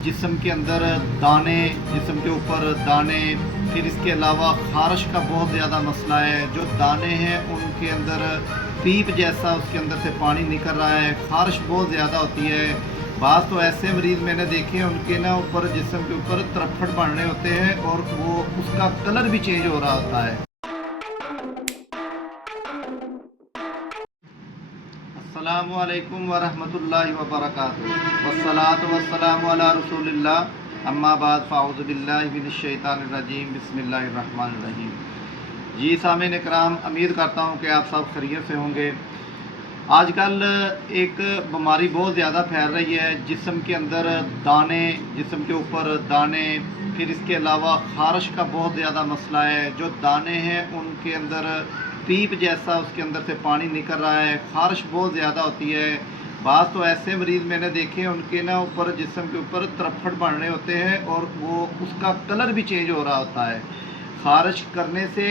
जिस्म के अंदर दाने, जिस्म के ऊपर दाने, फिर इसके अलावा खारिश का बहुत ज़्यादा मसला है। जो दाने हैं उनके अंदर पीप जैसा उसके अंदर से पानी निकल रहा है, खारिश बहुत ज़्यादा होती है। बाज़ तो ऐसे मरीज़ मैंने देखे हैं उनके ना ऊपर जिस्म के ऊपर तरफड़ पड़ रहे होते हैं और वो उसका कलर भी चेंज हो रहा होता है। अस्सलामु अलैकुम वरहमतुल्लाहि वबरकातुहू वस्सलातु वस्सलामु अला रसूलिल्लाह अम्मा बाद फ़ाऊज़ु बिल्लाहि मिनश शैतानिर रजीम बिस्मिल्लाहिर रहमानिर रहीम। जी सामीन इकराम, उम्मीद करता हूँ कि आप सब खैरियत से होंगे। आजकल एक बीमारी बहुत ज़्यादा फैल रही है, जिस्म के अंदर दाने, जिस्म के ऊपर दाने, फिर इसके अलावा खारिश का बहुत ज़्यादा मसला है। जो दाने हैं उनके अंदर पीप जैसा उसके अंदर से पानी निकल रहा है, खारिश बहुत ज़्यादा होती है। बाज़ तो ऐसे मरीज़ मैंने देखे हैं उनके ना ऊपर जिस्म के ऊपर तरफड़ पड़ रहे होते हैं और वो उसका कलर भी चेंज हो रहा होता है। खारिश करने से,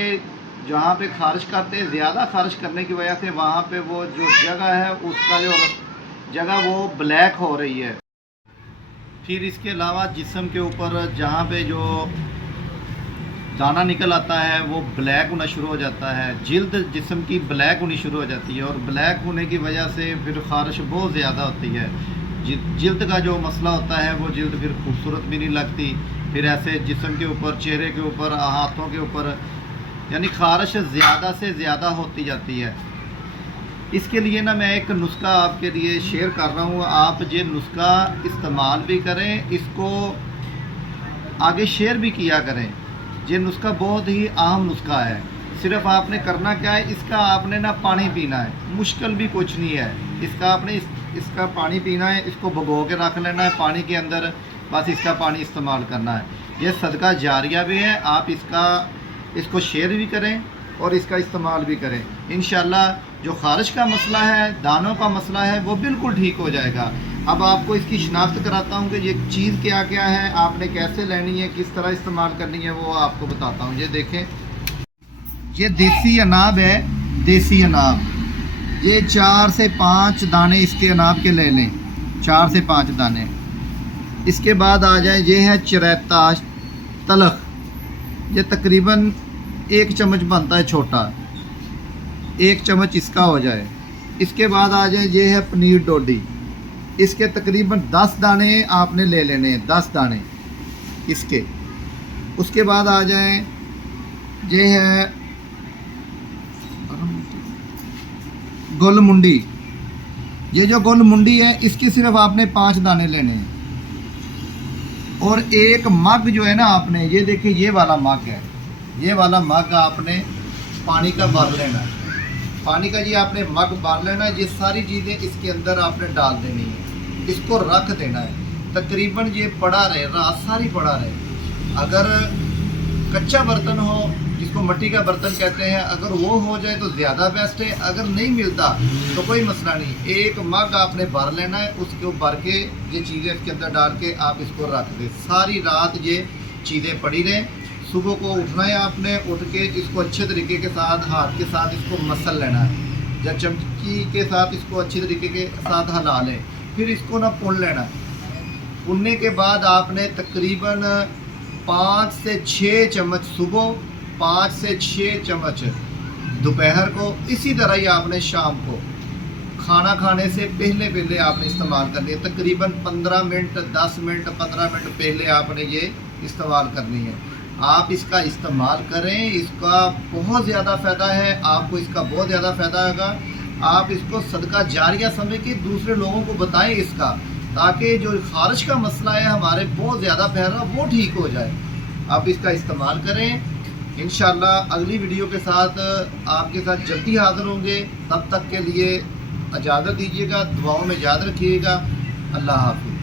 जहाँ पे खारिश करते हैं, ज़्यादा खारिश करने की वजह से वहाँ पे वो जो जगह है उसका जो जगह वो ब्लैक हो रही है। फिर इसके अलावा जिस्म के ऊपर जहाँ पे जो दाना निकल आता है वो ब्लैक होना शुरू हो जाता है, जिल्द जिस्म की ब्लैक होनी शुरू हो जाती है और ब्लैक होने की वजह से फिर खारिश बहुत ज़्यादा होती है। जिल्द का जो मसला होता है वो जिल्द फिर खूबसूरत भी नहीं लगती। फिर ऐसे जिस्म के ऊपर, चेहरे के ऊपर, हाथों के ऊपर यानी खारिश ज़्यादा से ज़्यादा होती जाती है। इसके लिए ना मैं एक नुस्खा आपके लिए शेयर कर रहा हूँ। आप ये नुस्खा इस्तेमाल भी करें, इसको आगे शेयर भी किया करें। ये नुस्खा बहुत ही अहम नुस्खा है। सिर्फ आपने करना क्या है, इसका आपने ना पानी पीना है, मुश्किल भी कुछ नहीं है। इसका आपने इसका पानी पीना है, इसको भिगो के रख लेना है पानी के अंदर, बस इसका पानी इस्तेमाल करना है। ये सदका जारिया भी है, आप इसको शेयर भी करें और इसका इस्तेमाल भी करें। इंशाल्लाह जो खारिश का मसला है, दानों का मसला है, वो बिल्कुल ठीक हो जाएगा। अब आपको इसकी शिनाख्त कराता हूँ कि ये चीज़ क्या क्या है, आपने कैसे लेनी है, किस तरह इस्तेमाल करनी है, वो आपको बताता हूँ। ये देखें, ये देसी अनाब है, देसी अनाब। ये 4 से 5 दाने इसके अनाब के ले लें, 4 से 5 दाने। इसके बाद आ जाए, ये है चरैता तलख, ये तकरीबन 1 चम्मच बनता है छोटा, 1 चम्मच इसका हो जाए। इसके बाद आ जाए, ये है पनीर डोडी, इसके तकरीबन 10 दाने आपने ले लेने हैं, 10 दाने इसके। उसके बाद आ जाए, ये है गुलमुंडी, ये जो गुलमुंडी है इसके सिर्फ आपने 5 दाने लेने हैं। और एक मग जो है ना, आपने ये देखिए, ये वाला मग है, ये वाला मग आपने पानी का भर लेना है। पानी का जी आपने मग भर लेना है। ये सारी चीज़ें इसके अंदर आपने डाल देनी है, इसको रख देना है। तकरीबन ये पड़ा रहे, रात सारी पड़ा रहे। अगर कच्चा बर्तन हो, जिसको मिट्टी का बर्तन कहते हैं, अगर वो हो जाए तो ज़्यादा बेस्ट है। अगर नहीं मिलता तो कोई मसला नहीं, एक मग आपने भर लेना है, उसको भर के ये चीज़ें इसके अंदर डाल के आप इसको रख दें। सारी रात ये चीज़ें पड़ी रहें। सुबह को उठना है आपने, उठ के इसको अच्छे तरीके के साथ हाथ के साथ इसको मसल लेना है, या चमची के साथ इसको अच्छी तरीके के साथ हिला लें। फिर इसको ना पुन लेना है। पुनने के बाद आपने तकरीबन 5 से 6 चम्मच सुबह, 5 से 6 चम्मच दोपहर को, इसी तरह ही आपने शाम को खाना खाने से पहले आपने इस्तेमाल करनी है। तकरीबन 15 मिनट, 10 मिनट, 15 मिनट पहले आपने ये इस्तेमाल करनी है। आप इसका इस्तेमाल करें, इसका बहुत ज़्यादा फ़ायदा है, आपको इसका बहुत ज़्यादा फ़ायदा होगा। आप इसको सदका जारिया समझ के दूसरे लोगों को बताएं इसका, ताकि जो खारिश का मसला है हमारे बहुत ज़्यादा फैल रहा, वो ठीक हो जाए। आप इसका इस्तेमाल करें। इंशाल्लाह अगली वीडियो के साथ आपके साथ जल्दी हाज़िर होंगे। तब तक के लिए इजाज़त दीजिएगा, दुआओं में याद रखिएगा। अल्लाह हाफ़िज़।